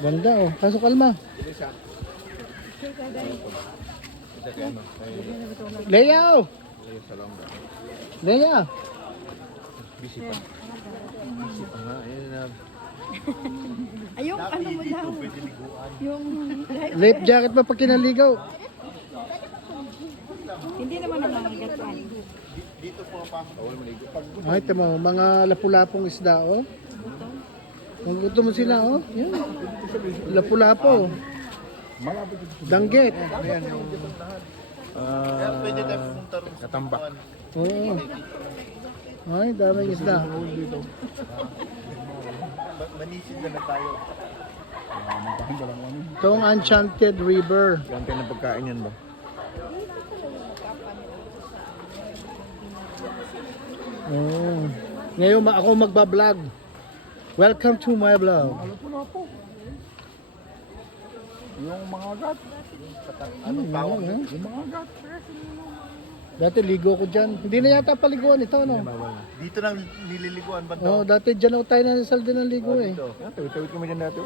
Ganda oh. Pasok Alma. Leia oh. Leia. Busy pa. Busy pa nga. Ayun, ano mo daw? Yung... Life jacket pa pag kinaligaw. Hindi naman ang mga gatuan. Dito po pa. Awal maligo. Ay, tama, mga lapu-lapong isda oh. Kung gusto mo sila oh. Yan. Lapu-lapo. Danggit. Ayan yung... pwede tayo pumunta rin sa tambak. Oo. Ay, daming isda. Manisid na tayo. Ito ang Enchanted River. Yan tayo ng pagkain yan ba? Oh. Ngayon ako magba-vlog. Welcome to my vlog. Yung mga gat. Anong tawag? Yung mga gat. Dati ligo ko dyan. Hindi na yata paliguan ito, no? Dito nang nililiguan ba Oh, dati dyan ako tayo nasal din ng ligo eh. Tawid-tawid kami dyan dati.